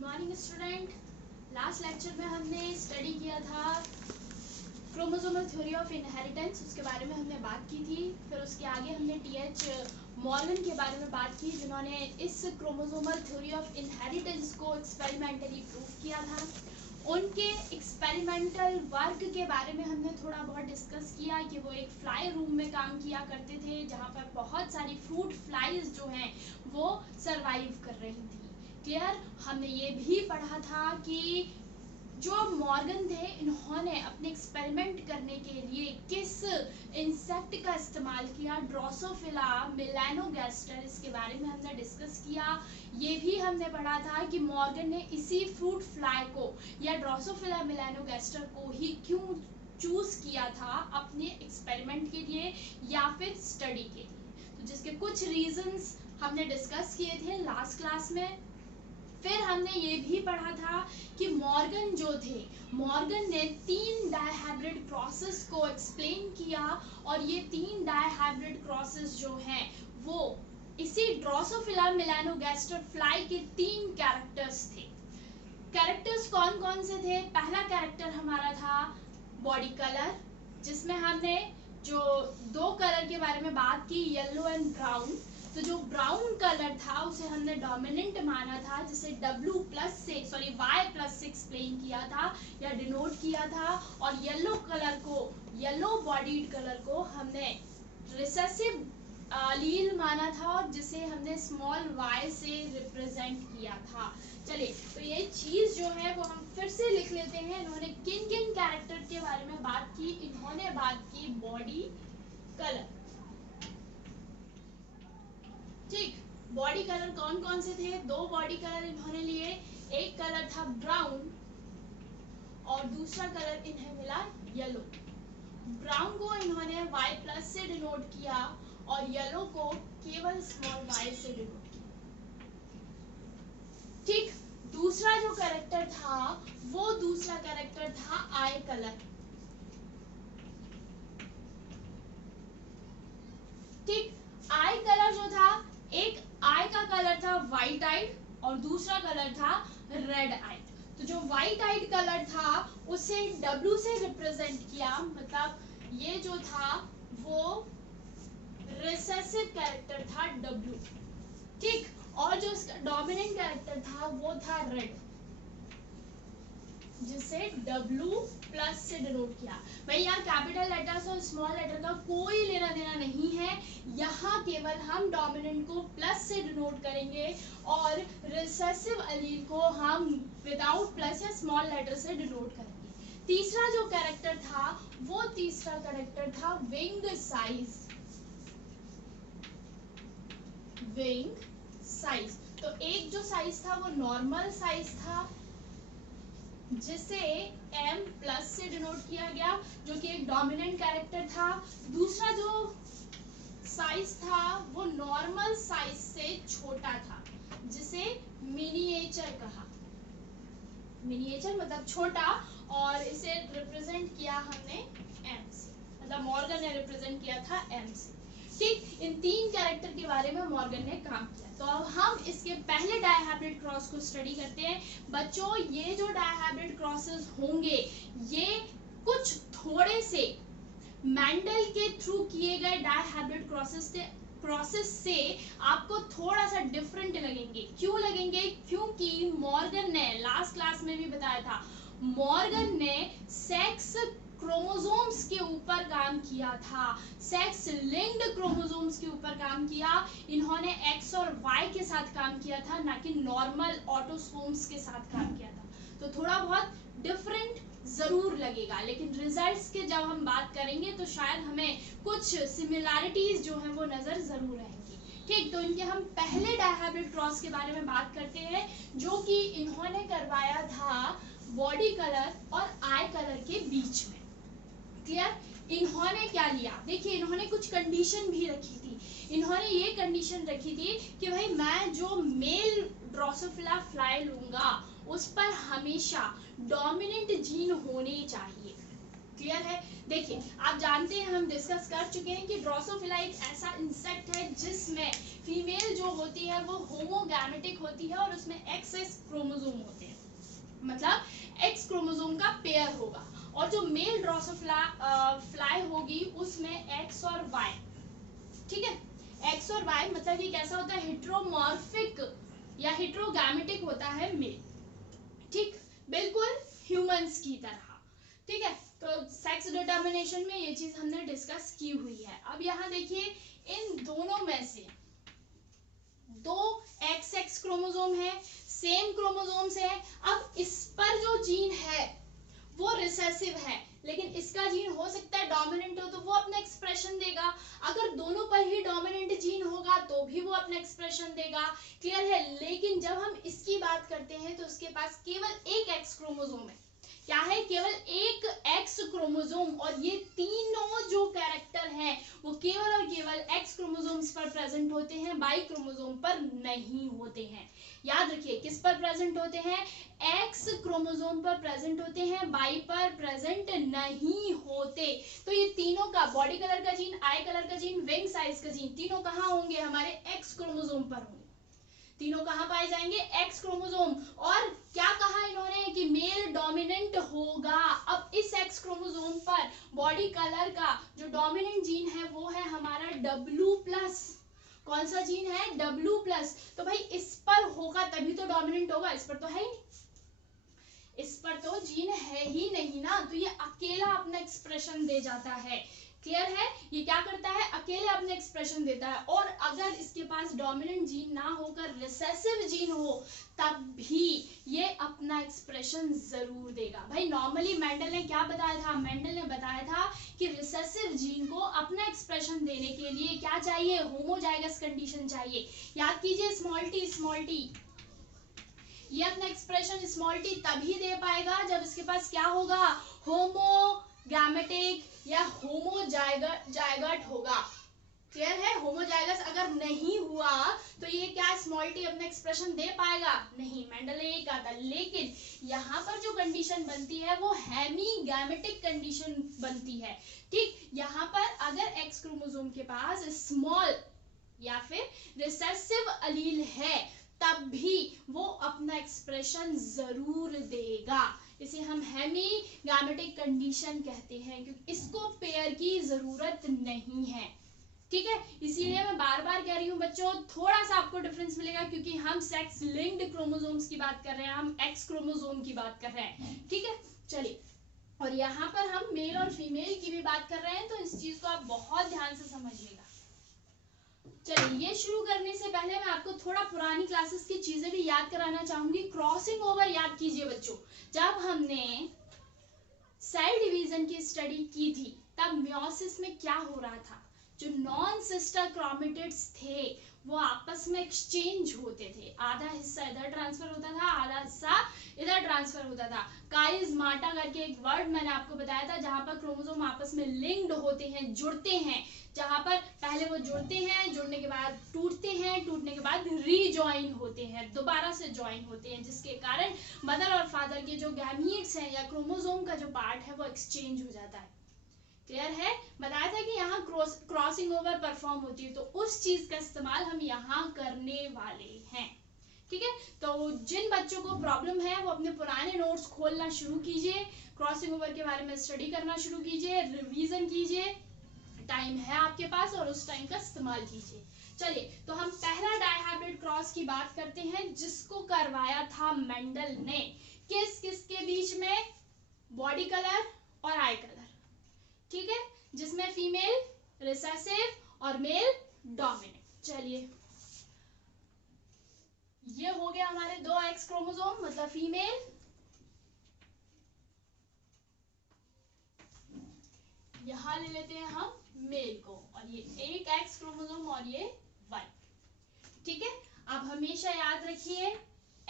Morning student. Last lecture में हमने study किया था क्रोमोसोमल थ्योरी ऑफ इनहेरिटेंस, उसके बारे में हमने बात की थी। फिर उसके आगे हमने टीएच मॉर्गन के बारे में बात की, जिन्होंने इस क्रोमोसोमल थ्योरी ऑफ इनहेरिटेंस को एक्सपेरिमेंटली प्रूव किया था। उनके एक्सपेरिमेंटल वर्क के बारे में हमने थोड़ा बहुत डिस्कस किया कि वो एक फ्लाई रूम में काम किया करते थे, जहाँ पर बहुत सारी फ्रूट फ्लाइज जो हैं वो सरवाइव कर रही थी। क्लियर। हमने ये भी पढ़ा था कि जो मॉर्गन थे, इन्होंने अपने एक्सपेरिमेंट करने के लिए किस इंसेक्ट का इस्तेमाल किया, ड्रोसोफिला मेलानोगैस्टर, इसके बारे में हमने डिस्कस किया। ये भी हमने पढ़ा था कि मॉर्गन ने इसी फ्रूट फ्लाई को या ड्रोसोफिला मेलानोगैस्टर को ही क्यों चूज किया था अपने एक्सपेरिमेंट के लिए या फिर स्टडी के लिए, तो जिसके कुछ रीजंस हमने डिस्कस किए थे लास्ट क्लास में। फिर हमने ये भी पढ़ा था कि मॉर्गन जो थे, मॉर्गन ने 3 डायहाइब्रिड क्रॉसेस को एक्सप्लेन किया, और ये 3 डायहाइब्रिड क्रॉसेस जो हैं वो इसी ड्रोसोफिला मेलानोगैस्टर फ्लाई के 3 कैरेक्टर्स थे। कैरेक्टर्स कौन कौन से थे? पहला कैरेक्टर हमारा था बॉडी कलर, जिसमें हमने जो 2 कलर के बारे में बात की, येलो एंड ब्राउन। तो जो ब्राउन कलर था उसे हमने डोमिनेंट माना था, जिसे Y प्लस से एक्सप्लेन किया था या डिनोट किया था। और येलो कलर को, येलो बॉडीड कलर को हमने रिसेसिव एलील माना था, और जिसे हमने स्मॉल y से रिप्रेजेंट किया था। चलिए, तो ये चीज जो है वो हम फिर से लिख लेते हैं। इन्होंने किन किन कैरेक्टर के बारे में बात की? इन्होंने बात की बॉडी कलर। ठीक, बॉडी कलर कौन कौन से थे? 2 बॉडी कलर इन्होंने लिए। एक कलर था ब्राउन और दूसरा कलर इन्हें मिला येलो। ब्राउन को इन्होंने Y प्लस से डिनोट किया और येलो को केवल स्मॉल y से डिनोट किया। ठीक, दूसरा जो कैरेक्टर था वो दूसरा कैरेक्टर था आई कलर। ठीक, आई कलर जो था, एक आई का कलर था व्हाइट आइड और दूसरा कलर था रेड आइड। तो जो व्हाइट आइड कलर था उसे W से रिप्रेजेंट किया, मतलब ये जो था वो रिसेसिव कैरेक्टर था W। ठीक, और जो इसका डोमिनेंट कैरेक्टर था वो था रेड, जिसे W प्लस से डिनोट किया। भाई यहाँ कैपिटल लेटर्स और स्मॉल लेटर का कोई लेना देना नहीं है, यहाँ केवल हम डोमिनेंट को प्लस से डिनोट करेंगे और रिसेसिव एलील को हम विदाउट प्लस या स्मॉल लेटर से डिनोट करेंगे। तीसरा जो कैरेक्टर था वो तीसरा कैरेक्टर था विंग साइज। विंग साइज, तो एक जो साइज था वो नॉर्मल साइज था, जिसे M प्लस से डिनोट किया गया, जो कि एक डोमिनेंट कैरेक्टर था। दूसरा जो साइज था वो नॉर्मल साइज से छोटा था, जिसे मिनिएचर कहा। मिनिएचर मतलब छोटा, और इसे रिप्रेजेंट किया हमने M से, मतलब मॉर्गन ने रिप्रेजेंट किया था M से। ठीक, इन 3 कैरेक्टर के बारे में मॉर्गन ने काम किया। तो अब हम इसके पहले डायहाइब्रिड क्रॉस को स्टडी करते हैं। बच्चों, ये जो डायहाइब्रिड क्रॉसेस होंगे ये कुछ थोड़े से मेंडल के थ्रू किए गए डायहाइब्रिड प्रोसेस से आपको थोड़ा सा डिफरेंट लगेंगे। क्यों लगेंगे? क्योंकि मॉर्गन ने लास्ट क्लास में भी बताया था, मॉर्गन ने सेक्स क्रोमोसोम्स के ऊपर काम किया था, सेक्स लिंक्ड क्रोमोसोम्स के ऊपर काम किया। इन्होंने X और Y के साथ काम किया था, ना कि नॉर्मल ऑटोसोम्स के साथ काम किया था। तो थोड़ा बहुत डिफरेंट जरूर लगेगा, लेकिन रिजल्ट्स के जब हम बात करेंगे तो शायद हमें कुछ सिमिलैरिटीज जो हैं वो नजर जरूर आएंगी। ठीक, तो इनके हम पहले डायहाइब्रिड क्रॉस के बारे में बात करते हैं, जो कि इन्होंने करवाया था बॉडी कलर और आई कलर के बीच में। क्लियर? इन्होंने क्या लिया? देखिए, इन्होंने कुछ कंडीशन भी रखी थी। इन्होंने ये कंडीशन रखी थी कि भाई मैं जो मेल ड्रोसोफिला फ्लाई लूंगा उस पर हमेशा डोमिनेंट जीन होने चाहिए। क्लियर है? देखिए, आप जानते हैं, हम डिस्कस कर चुके हैं कि ड्रोसोफिला एक ऐसा इंसेक्ट है जिसमें फीमेल जो होती है वो होमोगैमेटिक होती है और उसमें एक्स क्रोमोसोम होते हैं, मतलब एक्स क्रोमोसोम का पेयर होगा, और जो मेल ड्रोसोफिला फ्लाई होगी उसमें एक्स और वाई, ठीक है, एक्स और वाई, मतलब ये कैसा होता है, हेट्रोमॉर्फिक या हेट्रोगैमेटिक होता है मेल, ठीक, बिल्कुल ह्यूमंस की तरह, ठीक है। तो सेक्स डिटर्मिनेशन में ये चीज हमने डिस्कस की हुई है। अब यहाँ देखिए, इन दोनों में से दो एक्स एक्स क्रोमोसोम है, सेम क्रोमोसोम्स है। अब इस पर जो जीन है वो रिसेसिव है, लेकिन इसका जीन हो सकता है डोमिनेंट हो, तो वो अपना एक्सप्रेशन देगा। अगर दोनों पर ही डोमिनेंट जीन होगा तो भी वो अपना एक्सप्रेशन देगा, क्लियर है। लेकिन जब हम इसकी बात करते हैं तो उसके पास केवल एक एक्स क्रोमोसोम है, क्या है, केवल एक एक्स क्रोमोसोम, और ये तीनों जो कैरेक्टर हैं वो केवल और केवल एक्स क्रोमोसोम्स पर प्रेजेंट होते हैं, वाई क्रोमोसोम पर नहीं होते हैं। याद रखिए, किस पर प्रेजेंट होते हैं, एक्स क्रोमोसोम पर प्रेजेंट होते हैं, वाई पर प्रेजेंट नहीं होते। तो ये तीनों का बॉडी कलर का जीन, आई कलर का जीन, विंग साइज का जीन, तीनों कहाँ होंगे, हमारे एक्स क्रोमोसोम पर होंगे। तीनों कहाँ पाए जाएंगे, एक्स क्रोमोसोम। और क्या कहा इन्होंने कि मेल डोमिनेंट होगा। अब इस एक्स क्रोमोसोम पर बॉडी कलर का जो डोमिनेंट जीन है वो है हमारा W+। कौन सा जीन है, W+। तो भाई इस पर होगा तभी तो डोमिनेंट होगा, इस पर तो है ही नहीं, इस पर तो जीन है ही नहीं ना, तो ये अकेला अपना एक्सप्रेशन दे जाता है, क्लियर है। ये क्या करता है, अकेले अपने एक्सप्रेशन देता है। और अगर इसके पास डोमिनेंट जीन ना होकर रिसेसिव जीन हो तब भी ये अपना एक्सप्रेशन जरूर देगा। भाई नॉर्मली मेंडल ने क्या बताया था, मेंडल ने बताया था कि रिसेसिव जीन को अपना एक्सप्रेशन देने के लिए क्या चाहिए, होमोजाइगस कंडीशन चाहिए। याद कीजिए, स्मॉल टी, ये अपना एक्सप्रेशन स्मॉल टी तभी दे पाएगा जब इसके पास क्या होगा, होमोगैमेटिक या होमोजाइगट होगा, क्लियर है। होमोजाइगस अगर नहीं हुआ तो ये क्या स्मॉल टी अपना एक्सप्रेशन दे पाएगा, नहीं, मेंडल ने ये कहा था। लेकिन यहाँ पर जो कंडीशन बनती है वो हेमीगैमेटिक कंडीशन बनती है, ठीक। यहाँ पर अगर एक्स क्रोमोसोम के पास स्मॉल या फिर रिसेसिव अलील है तब भी वो अपना एक्सप्रेशन जरूर देगा। इसे हम हेमीगैमेटिक कंडीशन कहते हैं, क्योंकि इसको पेयर की जरूरत नहीं है, ठीक है। इसीलिए मैं बार बार कह रही हूँ बच्चों, थोड़ा सा आपको डिफरेंस मिलेगा क्योंकि हम सेक्स लिंक्ड क्रोमोसोम्स की बात कर रहे हैं, हम एक्स क्रोमोसोम की बात कर रहे हैं, ठीक है। चलिए, और यहाँ पर हम मेल और फीमेल की भी बात कर रहे हैं, तो इस चीज को आप बहुत ध्यान से समझिएगा। चलिए, ये शुरू करने से पहले मैं आपको थोड़ा पुरानी क्लासेस की चीजें भी याद कराना चाहूंगी। क्रॉसिंग ओवर याद कीजिए बच्चों, जब हमने सेल डिवीजन की स्टडी की थी तब मियोसिस में क्या हो रहा था, जो नॉन सिस्टर क्रोमेटिड्स थे वो आपस में एक्सचेंज होते थे, आधा हिस्सा इधर ट्रांसफर होता था, आधा हिस्सा इधर ट्रांसफर होता था। काइजमाटा करके एक वर्ड मैंने आपको बताया था, जहां पर क्रोमोसोम आपस में लिंक्ड होते हैं, जुड़ते हैं, जहां पर पहले वो जुड़ते हैं, जुड़ने के बाद टूटते हैं, टूटने के बाद रीजॉइन होते हैं, दोबारा से ज्वाइन होते हैं, जिसके कारण मदर और फादर के जो गैमीट्स हैं या क्रोमोसोम का जो पार्ट है वो एक्सचेंज हो जाता है, क्लियर है। बताया था कि यहाँ क्रॉसिंग ओवर परफॉर्म होती है, तो उस चीज का इस्तेमाल हम यहाँ करने वाले हैं, ठीक है। तो जिन बच्चों को प्रॉब्लम है वो अपने पुराने नोट्स खोलना शुरू कीजिए, क्रॉसिंग ओवर के बारे में स्टडी करना शुरू कीजिए, रिवीजन कीजिए, टाइम है आपके पास और उस टाइम का इस्तेमाल कीजिए। चलिए, तो हम पहला डायहाइब्रिड क्रॉस की बात करते हैं जिसको करवाया था मेंडल ने, किस किस के बीच में, बॉडी कलर और आई कलर, ठीक है, जिसमें फीमेल रिसेसिव और मेल डोमिनेंट। चलिए, ये हो गया हमारे दो एक्स क्रोमोसोम मतलब फीमेल, यहां ले लेते हैं हम मेल को, और ये एक एक्स क्रोमोसोम और ये वाई, ठीक है। अब हमेशा याद रखिए,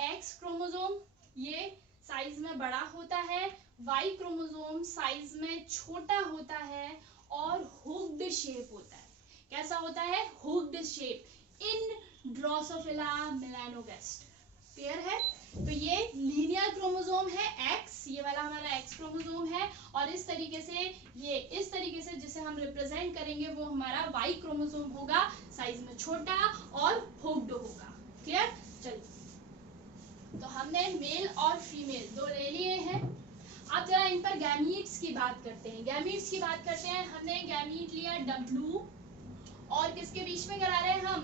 एक्स क्रोमोसोम ये साइज में बड़ा होता है, वाई क्रोमोसोम साइज में छोटा होता है और हुक्ड शेप होता है। कैसा होता है, hooked shape in Drosophila melanogaster, clear है। तो ये लीनियर क्रोमोसोम है एक्स, ये वाला हमारा एक्स क्रोमोसोम है, और इस तरीके से ये इस तरीके से जिसे हम रिप्रेजेंट करेंगे वो हमारा वाई क्रोमोसोम होगा, साइज में छोटा और होक्ड होगा। क्लियर? चलिए, तो हमने मेल और फीमेल दो ले लिए हैं। अब जरा इन पर गैमीट्स की बात करते हैं। गैमीट्स की बात करते हैं। हमने गैमीट लिया W, और किसके बीच में करा रहे हैं हम?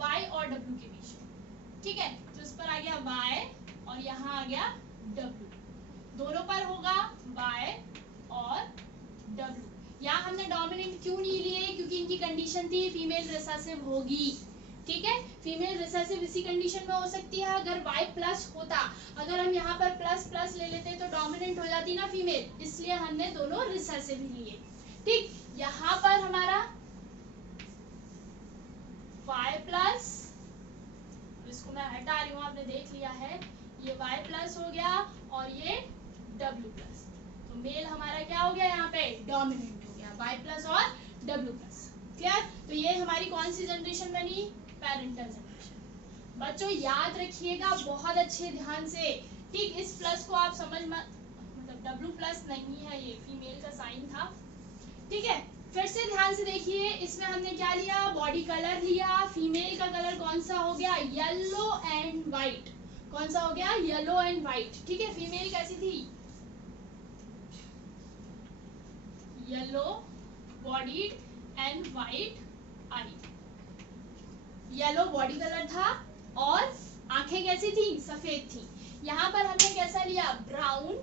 Y और W के बीच में। ठीक है, तो इस पर आ गया Y और यहाँ आ गया W, दोनों पर होगा Y और W। यहाँ हमने डोमिनेंट क्यों नहीं लिए? क्योंकि इनकी कंडीशन थी फीमेल रिसेसिव होगी। ठीक है, फीमेल रिसेसिव इसी कंडीशन में हो सकती है अगर Y प्लस होता। अगर हम यहाँ पर प्लस प्लस ले लेते तो डोमिनेंट हो जाती ना फीमेल, इसलिए हमने दोनों रिसेसिव ही लिए। ठीक, यहाँ पर हमारा Y प्लस, इसको मैं हटा रही हूँ, आपने देख लिया है, ये Y प्लस हो गया और ये W प्लस। तो मेल हमारा क्या हो गया? यहाँ पे डोमिनेंट हो गया, Y प्लस और W प्लस। क्लियर? तो ये हमारी कौन सी जनरेशन बनी? Parental generation. बच्चों याद रखिएगा बहुत अच्छे ध्यान से। ठीक, इस प्लस को आप समझ मत, मतलब W प्लस नहीं है, ये फीमेल का साइन था। ठीक है, फिर से ध्यान से देखिए, इसमें हमने क्या लिया? बॉडी कलर लिया। फीमेल का कलर कौन सा हो गया? Yellow and white. कौन सा हो गया? Yellow and white. ठीक है, फीमेल कैसी थी? Yellow bodied and white I. Yellow body colour था और आंखें कैसी थी? सफेद थी। यहाँ पर हमने कैसा लिया? ब्राउन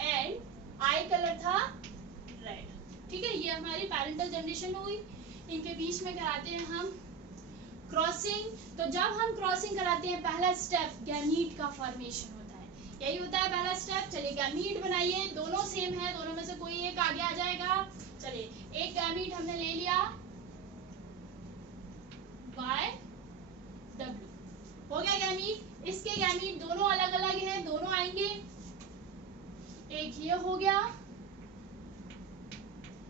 एंड आई कलर था रेड। ठीक है, ये हमारी पैरेंटल जनरेशन हुई। इनके बीच में कराते हैं हम क्रॉसिंग। तो जब हम क्रॉसिंग कराते हैं पहला स्टेप गैमीट का फॉर्मेशन होता है, यही होता है पहला स्टेप। चलिए गैमीट बनाइए, दोनों सेम है, दोनों में से कोई एक आगे आ जाएगा। चलिए, एक गैमीट हमने ले लिया YW, हो गया गैमीट। इसके गैमीट दोनों अलग अलग हैं, दोनों आएंगे। एक ये हो गया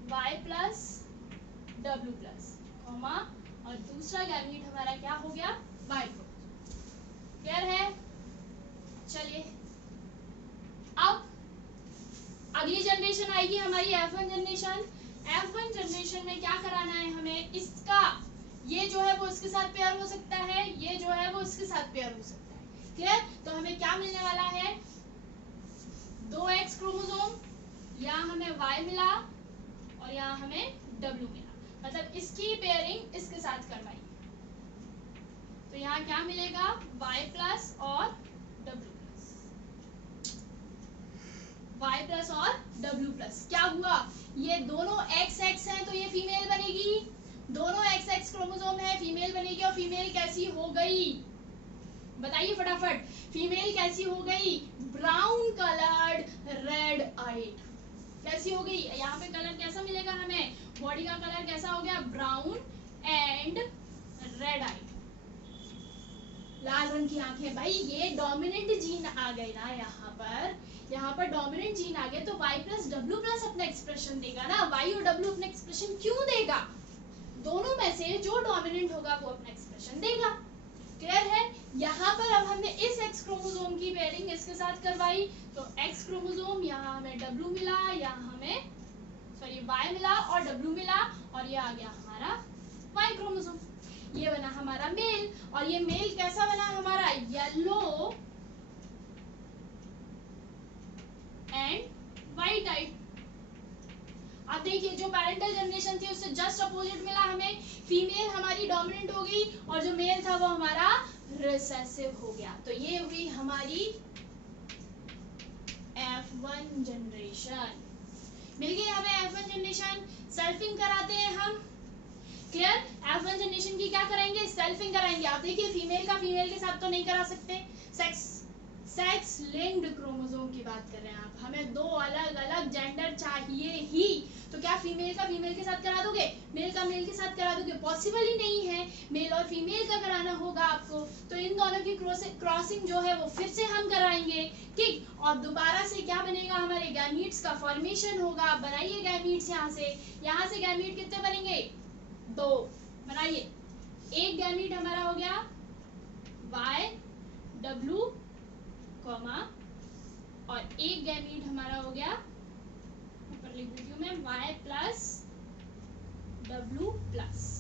Y plus W plus, comma, और दूसरा गैमीट हमारा क्या हो गया? Y chromosome. क्लियर है? चलिए, अब अगली जनरेशन आएगी हमारी F1 जनरेशन। F1 जनरेशन में क्या कराना है हमें? इसका ये जो है वो इसके साथ पेयर हो सकता है, ये जो है वो इसके साथ पेयर हो सकता है। क्लियर? तो हमें क्या मिलने वाला है? 2X क्रोमोसोम, यहाँ हमें Y मिला और यहाँ हमें W मिला, मतलब इसकी पेयरिंग इसके साथ करवाई। तो यहाँ क्या मिलेगा? Y प्लस और W प्लस, Y प्लस और W प्लस। क्या हुआ? ये दोनों XX हैं तो ये फीमेल बनेगी, दोनों XX क्रोमोसोम है, फीमेल बनेगी। और फीमेल कैसी हो गई? बताइए फटाफट, फीमेल कैसी हो गई? Brown coloured, red eyed. कैसी हो गई? यहाँ पे कलर कैसा मिलेगा हमें? बॉडी का कलर कैसा हो गया? ब्राउन एंड रेड आइड, लाल रंग की आंखें। भाई ये डोमिनेंट जीन आ गए ना यहाँ पर डोमिनेंट जीन आ गए, तो Y प्लस W प्लस अपना एक्सप्रेशन देगा ना। Y और W अपना एक्सप्रेशन क्यों देगा? दोनों में से जो डोमिनेंट होगा वो अपना एक्सप्रेशन देगा। क्लियर है? यहाँ पर अब हमने इस X क्रोमोसोम की पेयरिंग इसके साथ करवाई, तो X क्रोमोसोम यहाँ हमें W मिला, यहाँ हमें Y मिला और W मिला, और ये आ गया हमारा Y क्रोमोसोम। ये बना हमारा मेल, और ये मेल कैसा बना हमारा? Yellow and white eyed. अब देखिए, जो पैरेंटल जनरेशन थी उससे जस्ट अपोजिट मिला हमें। फीमेल हमारी डोमिनेंट हो गई और जो मेल था वो हमारा रिसेसिव हो गया। तो ये हुई हमारी F1 जनरेशन। मिल गई हमें F1 जनरेशन। सेल्फिंग कराते हैं हम। क्लियर? F1 जनरेशन की क्या कराएंगे? सेल्फिंग कराएंगे। आप देखिए, फीमेल का फीमेल के साथ तो नहीं करा सकते, सेक्स लिंक्ड क्रोमोसोम की बात कर रहे हैं आप। हमें दो अलग अलग जेंडर चाहिए ही, तो क्या फीमेल का फीमेल के साथ करा दोगे? मेल का मेल के साथ करा दोगे? पॉसिबल ही नहीं है। मेल और फीमेल का कराना होगा आपको, तो इन दोनों की क्रॉसिंग जो है वो फिर से हम कराएंगे। ठीक, और दोबारा से क्या बनेगा? हमारे गैमीट्स का फॉर्मेशन होगा। बनाइए गैमीट्स। यहाँ से गैमीट कितने बनेंगे? 2 बनाइए। एक गैमीट हमारा हो गया वाई डब्ल्यू कॉमा, और एक गैमीट हमारा हो गया, ऊपर लिख देती हूँ मैं, वाई प्लस डब्ल्यू प्लस।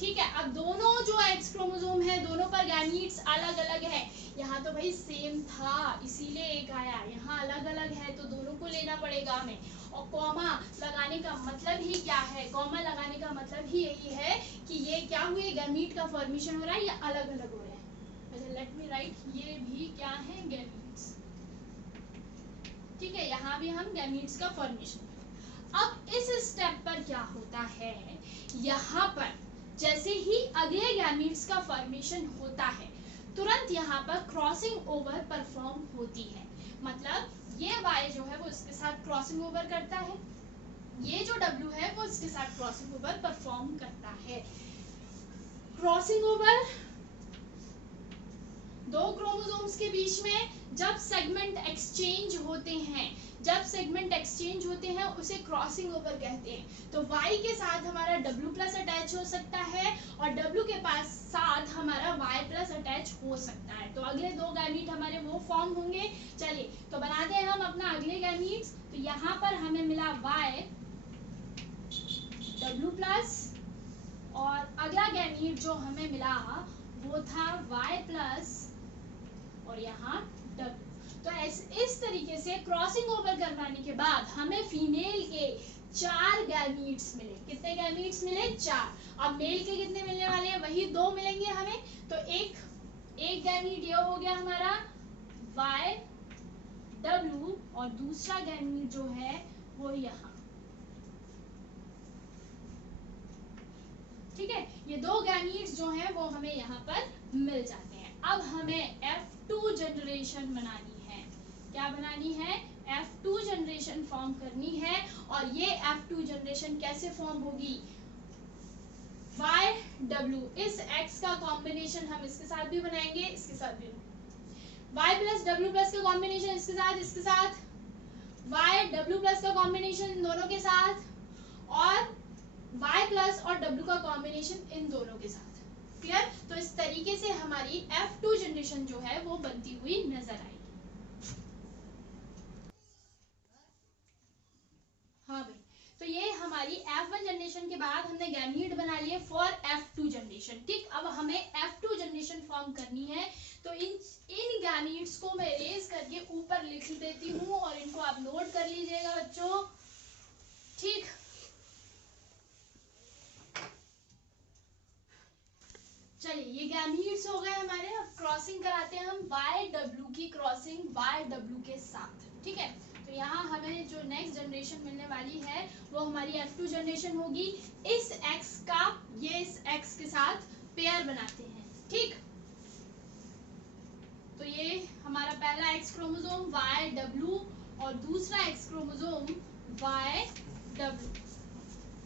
ठीक है, अब दोनों जो एक्स क्रोमोसोम है दोनों पर गैमीट्स अलग अलग है। यहाँ तो भाई सेम था इसीलिए एक आया, यहाँ अलग अलग है तो दोनों को लेना पड़ेगा हमें। और कॉमा लगाने का मतलब ही क्या है, कॉमा लगाने का मतलब ही यही है कि ये क्या हुए, गैमीट का फॉर्मेशन हो रहा है या अलग अलग हो रहा है। अच्छा लेट मी राइट, ये भी क्या है, गैमीट्स। ठीक है, यहाँ भी हम गैमीट्स का फॉर्मेशन। अब इस स्टेप पर क्या होता है, यहाँ पर जैसे ही अगले गैमीट्स का फॉर्मेशन होता है तुरंत यहाँ पर क्रॉसिंग ओवर परफॉर्म होती है। मतलब ये Y जो है वो इसके साथ क्रॉसिंग ओवर करता है, ये जो W है वो इसके साथ क्रॉसिंग ओवर परफॉर्म करता है। क्रॉसिंग ओवर दो क्रोमोसोम्स के बीच में जब सेगमेंट एक्सचेंज होते हैं, जब सेगमेंट एक्सचेंज होते हैं उसे क्रॉसिंग ओवर कहते हैं। तो Y के साथ हमारा W प्लस अटैच हो सकता है और W के पास साथ हमारा Y प्लस अटैच हो सकता है। तो अगले दो गैमीट हमारे वो फॉर्म होंगे। चलिए तो बनाते हैं हम अपना अगले गैमीट्स। तो यहाँ पर हमें मिला Y W प्लस, और अगला गैमीट जो हमें मिला वो था Y प्लस और यहाँ W। तो इस तरीके से क्रॉसिंग ओवर करवाने के बाद हमें फीमेल के 4 गैमीट्स मिले। कितने गैमीट्स मिले? 4। अब मेल के कितने मिलने वाले हैं? वही 2 मिलेंगे हमें। तो एक गैमीट ये हो गया हमारा Y W, और दूसरा गैमीट जो है वो यहाँ। ठीक है, ये 2 गैमीट्स जो हैं वो हमें यहाँ पर मिल जाते हैं। अब हमें F2 जनरेशन बनानी है। क्या बनानी है? F2 जनरेशन फॉर्म करनी है। और ये F2 जनरेशन कैसे फॉर्म होगी? Y W, इस X का कॉम्बिनेशन हम इसके साथ भी बनाएंगे, इसके साथ भी। Y प्लस W प्लस का कॉम्बिनेशन इसके साथ, Y W प्लस का कॉम्बिनेशन इन दोनों के साथ, और Y प्लस और W का कॉम्बिनेशन इन दोनों के साथ। क्लियर? तो इस तरीके से हमारी F2 जनरेशन जो है वो बनती हुई नजर आएगी। हाँ भाई, तो ये हमारी F1 जनरेशन के बाद हमने गैमीट बना लिए फॉर F2 जनरेशन। ठीक, अब हमें F2 जनरेशन फॉर्म करनी है। तो इन गैमीट्स को मैं रेज करके ऊपर लिख देती हूँ और इनको आप नोट कर लीजिएगा बच्चों। ठीक, चलिए ये गैमीट्स हो गए हमारे। अब क्रॉसिंग कराते हैं हम Y W की क्रॉसिंग Y W के साथ। ठीक है, तो यहाँ हमें जो नेक्स्ट जनरेशन मिलने वाली है वो हमारी F2 जनरेशन होगी। इस X का ये इस X के साथ पेयर बनाते हैं। ठीक, तो ये हमारा पहला X क्रोमोसोम Y W और दूसरा X क्रोमोसोम Y W।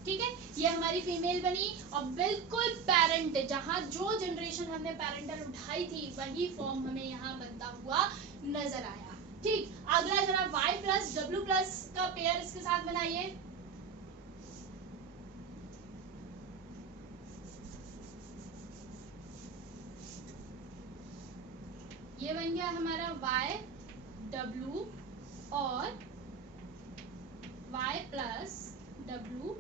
ठीक है, ये हमारी फीमेल बनी और बिल्कुल पेरेंट, जहां जो जनरेशन हमने पेरेंटल उठाई थी वही फॉर्म हमें यहाँ बनता हुआ नजर आया। ठीक, अगला जरा Y प्लस W प्लस का पेयर इसके साथ बनाइए। ये बन गया हमारा Y W और Y प्लस W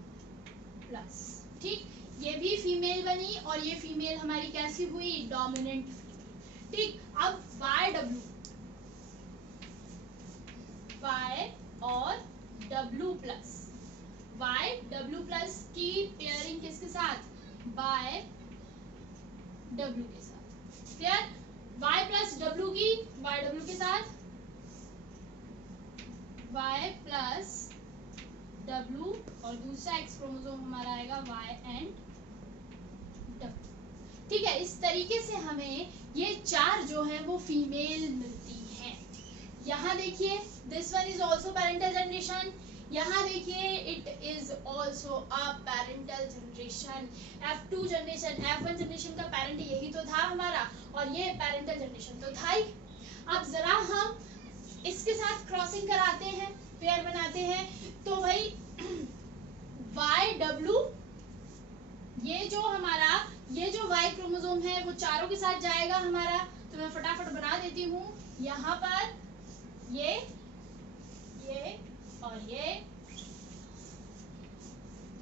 प्लस। ठीक, ये भी फीमेल बनी और ये फीमेल हमारी कैसी हुई? Dominant female. ठीक, अब Y और W plus, Y W plus की पेयरिंग किसके साथ? Y W के साथ। क्लियर? Y प्लस W की Y W के साथ, Y प्लस W, और दूसरा X क्रोमोसोम हमारा आएगा Y एंड W। ठीक है, इस तरीके से हमें ये 4 जो है वो फीमेल मिलती हैं। यहाँ देखिए, this one is also parental generation. यहाँ देखिए, it is also a parental generation. F2 generation, F1 generation का पेरेंट यही तो था हमारा, और ये पेरेंटल जनरेशन तो था ही। अब जरा हम इसके साथ क्रॉसिंग कराते हैं, पेयर बनाते हैं। तो भाई Y W, ये जो Y क्रोमोसोम है वो चारों के साथ जाएगा हमारा, तो मैं फटाफट बना देती हूँ। यहाँ पर ये और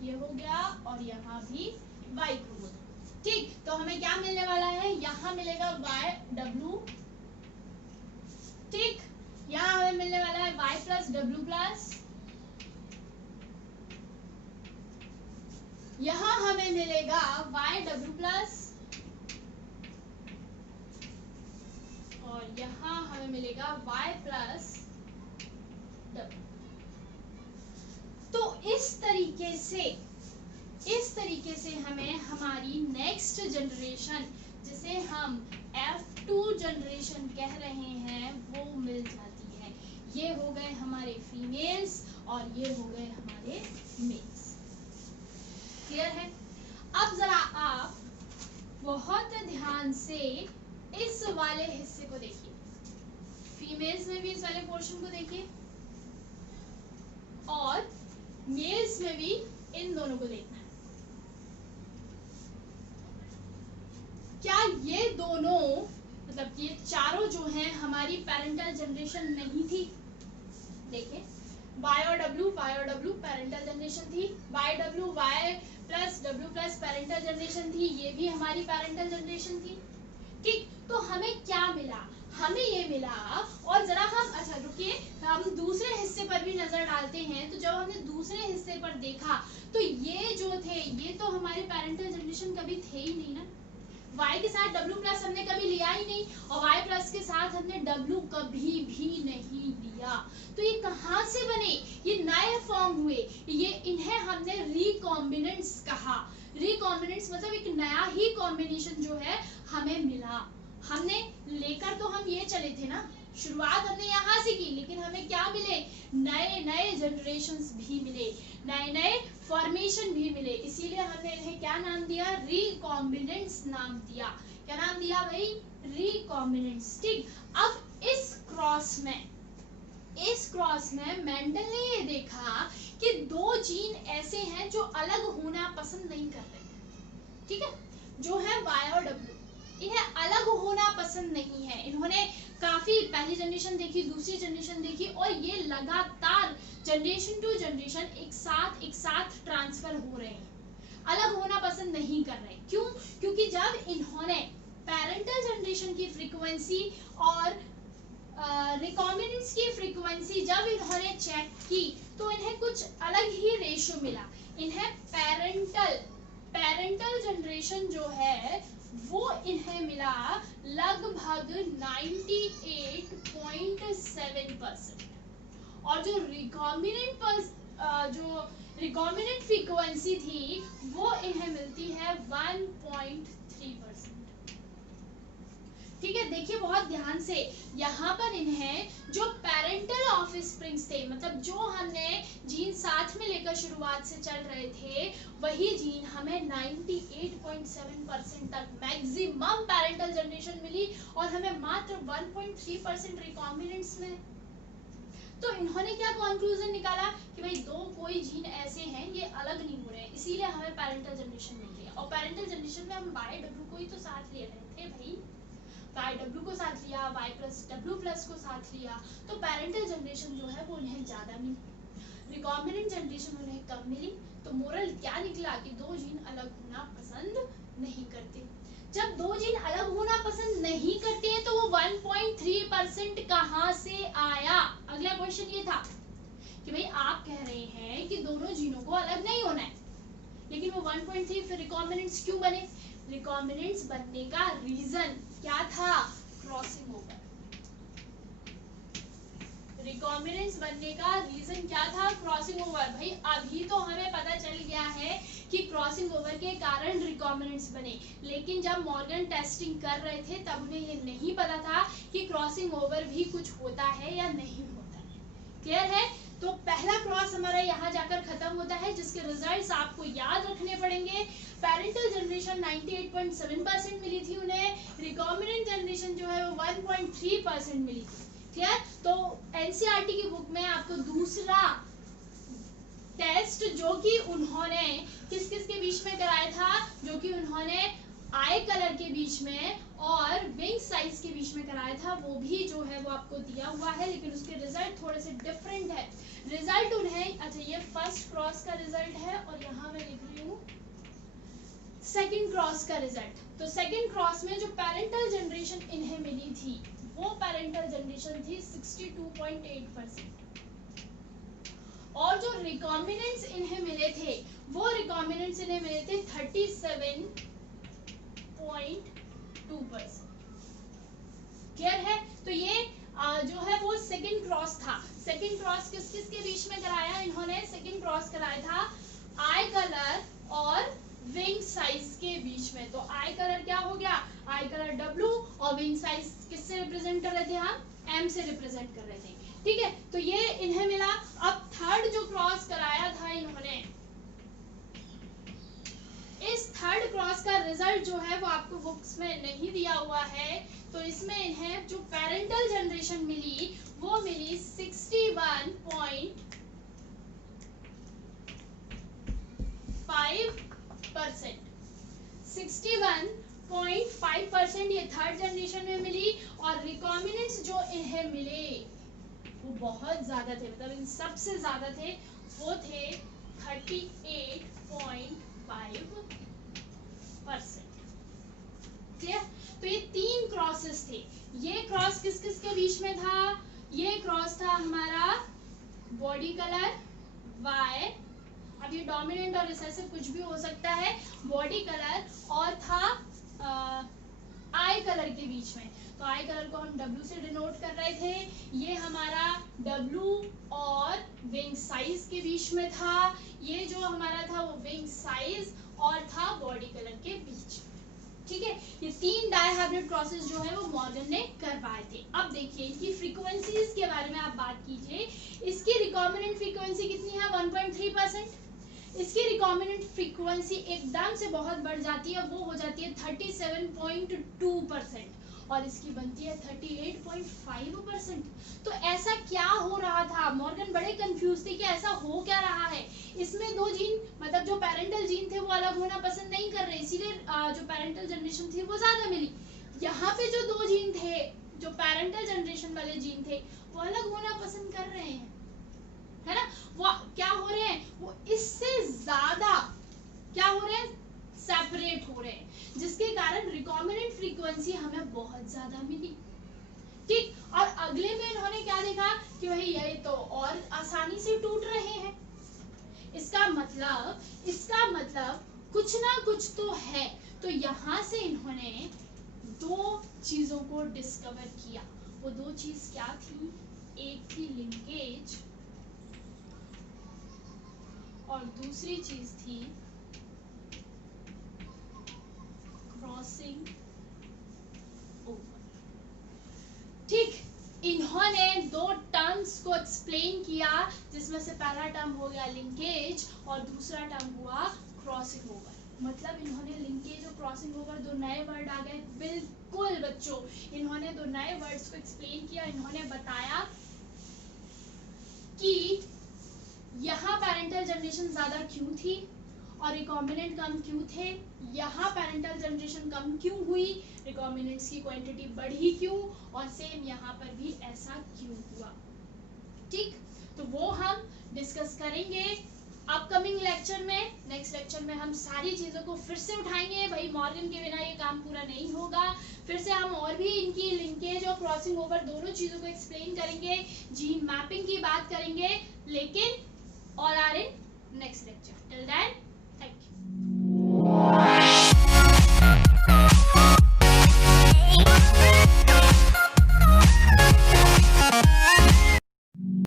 ये हो गया, और यहाँ भी Y क्रोमोसोम। ठीक, तो हमें क्या मिलने वाला है, यहाँ मिलेगा YW। ठीक, यहाँ हमें मिलने वाला है Y प्लस W प्लस, यहाँ हमें मिलेगा YW प्लस, और यहाँ हमें मिलेगा Y प्लस W। तो इस तरीके से हमें हमारी नेक्स्ट जनरेशन, जिसे हम F2 जनरेशन कह रहे हैं, वो मिल जाती है। ये हो गए हमारे फीमेल्स और ये हो गए हमारे मेल्स। क्लियर है? अब जरा आप बहुत ध्यान से इस वाले हिस्से को देखिए, फीमेल्स में भी इस वाले पोर्शन को देखिए और मेल्स में भी इन दोनों को देखना है। क्या ये दोनों, मतलब ये चारों जो हैं हमारी पेरेंटल जनरेशन नहीं थी? देखिए, Y और W पेरेंटल जनरेशन थी, YW Y plus W plus parental generation थी, ये भी हमारी पेरेंटल जनरेशन थी। ठीक, तो हमें क्या मिला? हमें ये मिला, और जरा हम, अच्छा रुकिए, हम दूसरे हिस्से पर भी नजर डालते हैं। तो जब हमने दूसरे हिस्से पर देखा तो ये जो थे, ये तो हमारे पेरेंटल जनरेशन कभी थे ही नहीं ना। Y के साथ W प्लस हमने कभी लिया ही नहीं, और Y प्लस के साथ हमने W कभी भी नहीं लिया। तो ये कहाँ से बने? ये नए फॉर्म हुए, ये इन्हें हमने रिकॉम्बिनेंट्स कहा। रिकॉम्बिनेंट्स मतलब एक नया ही कॉम्बिनेशन जो है हमें मिला। हमने लेकर तो हम ये चले थे ना, शुरुआत हमने यहाँ से की, लेकिन हमें क्या मिले? नए नए जनरेशंस भी मिले, नए नए फॉर्मेशन भी मिले। इसीलिए हमने इन्हें क्या नाम दिया? रिकॉम्बिनेंट्स नाम दिया। क्या नाम दिया भाई? रिकॉम्बिनेंट्स। ठीक, अब इस क्रॉस में मेंडल ने ये देखा कि दो जीन ऐसे हैं जो अलग होना पसंद नहीं कर रहे। ठीक है, जो है Y और W, इन्हें अलग होना पसंद नहीं है। इन्होंने काफी पहली जनरेशन देखी, दूसरी जनरेशन देखी, और ये लगातार जनरेशन टू जनरेशन एक साथ ट्रांसफर हो रहे हैं, अलग होना पसंद नहीं कर रहे। क्यों? क्योंकि जब इन्होंने पेरेंटल जनरेशन की फ्रीक्वेंसी और रिकॉम्बिनेंट्स की फ्रीक्वेंसी जब इन्होंने चेक की तो इन्हें कुछ अलग ही रेशियो मिला। इन्हें पेरेंटल जनरेशन जो है वो इन्हें मिला लगभग 98.7%, और जो रिकॉम्बिनेंट फ्रीक्वेंसी थी वो इन्हें मिलती है 1.3%। ठीक है, देखिए बहुत ध्यान से, यहाँ पर इन्हें जो पेरेंटल ऑफस्प्रिंग्स थे, मतलब जो हमने जीन साथ में लेकर शुरुआत से चल रहे थे, वही जीन हमें 98.7% तक मैक्सिमम पेरेंटल जनरेशन मिली, और हमें मात्र 1.3% रिकॉम्बिनेंट्स में। तो इन्होंने क्या कंक्लूजन निकाला कि भाई दो कोई जीन ऐसे हैं ये अलग नहीं हो रहे हैं, इसीलिए हमें पेरेंटल जनरेशन मिल रही है। और पेरेंटल जनरेशन में हम YW को ही तो साथ ले रहे थे भाई, YW को साथ लिया, Y प्लस W प्लस को साथ लिया, तो पेरेंटल जनरेशन जो है वो उन्हें ज्यादा मिली, रिकॉम्बिनेंट जनरेशन उन्हें कम मिली। तो मोरल क्या निकला कि दो जीन अलग होना पसंद नहीं करते। जब दो जीन अलग होना पसंद नहीं करते हैं तो वो 1.3% कहाँ से आया? अगला क्वेश्चन ये था कि भाई आप कह रहे हैं कि दोनों जीनों को अलग नहीं होना है, लेकिन वो 1.3 फिर रिकॉम्बिनेंट्स क्यों बने? रिकॉम्बिनेंट्स बनने का रीजन क्या था? Crossing over. रिकॉम्बिनेंट्स बनने का रीजन क्या था? Crossing over. भाई अभी तो हमें पता चल गया है कि क्रॉसिंग ओवर के कारण रिकॉम्बिनेंट्स बने, लेकिन जब मॉर्गन टेस्टिंग कर रहे थे तब उन्हें ये नहीं पता था कि क्रॉसिंग ओवर भी कुछ होता है या नहीं होता है। क्लियर है? तो पहला क्रॉस हमारा यहाँ जाकर खत्म होता है, जिसके रिजल्ट्स आपको याद रखने पड़ेंगे। पेरेंटल जनरेशन 98.7% मिली थी उन्हें, रिकॉम्बिनेंट जनरेशन जो है वो 1.3% मिली थी। क्लियर? तो एनसीईआरटी की बुक में आपको दूसरा टेस्ट जो कि उन्होंने किस किस के बीच में कराया था, जो कि उन्होंने आई कलर के बीच में और विंग साइज के बीच में कराया था, वो भी जो है वो आपको दिया हुआ है, लेकिन उसके रिजल्ट थोड़े से डिफरेंट है। रिजल्ट उन्हें, अच्छा ये फर्स्ट क्रॉस का रिजल्ट है और यहाँ मैं लिख रही हूँ सेकंड क्रॉस का रिजल्ट। तो सेकंड क्रॉस में जो पेरेंटल जनरेशन इन्हें मिली थी वो पेरेंटल जनरेशन थी 62.8%, और जो रिकॉम्बिनेंट्स इन्हें मिले थे वो रिकॉम्बिनेंट्स इन्हें मिले थे 37.2%। क्लियर है? तो ये जो है वो सेकंड क्रॉस था। सेकंड क्रॉस किस किस के बीच में कराया इन्होंने? सेकंड क्रॉस कराया था आई कलर और विंग साइज के बीच में। तो आई कलर क्या हो गया? आई कलर W, और विंग साइज किससे रिप्रेजेंट कर रहे थे हम? M से रिप्रेजेंट कर रहे थे। ठीक है, तो ये इन्हें मिला। अब थर्ड जो क्रॉस कराया था इन्होंने, इस थर्ड क्रॉस का रिजल्ट जो है वो आपको बुक्स में नहीं दिया हुआ है। तो इसमें इन्हें जो पेरेंटल जनरेशन मिली वो मिली 61.5%। ये थर्ड जनरेशन में मिली, और रिकॉम्बिनेंट्स जो इन्हें मिले वो बहुत ज्यादा थे, मतलब इन सबसे ज्यादा थे, वो थे 38.5%। क्लियर? तो ये तीन क्रॉसेस थे। ये क्रॉस किस किस के बीच में था? ये क्रॉस था हमारा बॉडी कलर Y, अब ये डोमिनेंट और रिसेसिव कुछ भी हो सकता है, बॉडी कलर, और था आई कलर के बीच में। तो आई कलर को हम W से डिनोट कर रहे थे। ये हमारा W और विंग साइज के बीच में था। ये जो हमारा था वो विंग साइज और था बॉडी कलर के बीच। ठीक है, ये तीन डायहाइब्रिड क्रॉसेस जो है वो मॉर्गन ने करवाए थे। अब देखिए इनकी फ्रीक्वेंसीज के बारे में आप बात कीजिए। इसकी रिकॉम्बिनेंट फ्रीक्वेंसी कितनी है? 1.3%। इसकी रिकॉम्बिनेंट फ्रीक्वेंसी एकदम से बहुत बढ़ जाती है, वो हो जाती है 37.2%, और इसकी बनती है 38.5%। तो ऐसा क्या हो रहा था? मॉर्गन बड़े कंफ्यूज थे कि ऐसा हो क्या रहा है। इसमें दो जीन, मतलब जो पेरेंटल जीन थे वो अलग होना पसंद नहीं कर रहे, इसीलिए जो पेरेंटल जनरेशन थी वो ज्यादा मिली। यहाँ पे जो दो जीन थे, जो पेरेंटल जनरेशन वाले जीन थे, वो अलग होना पसंद कर रहे हैं, है ना? वो क्या हो रहे हैं? वो इससे ज्यादा क्या हो रहे हैं? सेपरेट हो रहे हैं, जिसके कारण रिकॉम्बिनेंट फ्रीक्वेंसी हमें बहुत ज्यादा मिली। ठीक, और अगले में इन्होंने क्या देखा कि भाई ये तो और आसानी से टूट रहे हैं। इसका मतलब कुछ ना कुछ तो है। तो यहां से इन्होंने दो चीजों को डिस्कवर किया। वो दो चीज क्या थी? एक थी लिंकेज और दूसरी चीज थी क्रॉसिंग ओवर। ठीक, इन्होंने दो टर्म्स को एक्सप्लेन किया, जिसमें से पहला टर्म हो गया लिंकेज और दूसरा टर्म हुआ क्रॉसिंग ओवर। मतलब इन्होंने लिंकेज और क्रॉसिंग ओवर दो नए वर्ड आ गए। बिल्कुल बच्चों, इन्होंने दो नए वर्ड्स को एक्सप्लेन किया। इन्होंने बताया कि यहाँ पेरेंटल जनरेशन ज्यादा क्यों थी और रिकॉम्बिनेंट कम क्यों थे, यहाँ पेरेंटल जनरेशन कम क्यों हुई, रिकॉम्बिनेंट्स की क्वांटिटी बढ़ी क्यों, और सेम यहाँ पर भी ऐसा क्यों हुआ। ठीक, तो वो हम डिस्कस करेंगे अपकमिंग लेक्चर में। नेक्स्ट लेक्चर में हम सारी चीजों को फिर से उठाएंगे। भाई मॉर्गन के बिना ये काम पूरा नहीं होगा। फिर से हम और भी इनकी लिंकेज और क्रॉसिंग ओवर दोनों चीजों को एक्सप्लेन करेंगे, जीन मैपिंग की बात करेंगे, लेकिन all are in next lecture. Till then, thank you.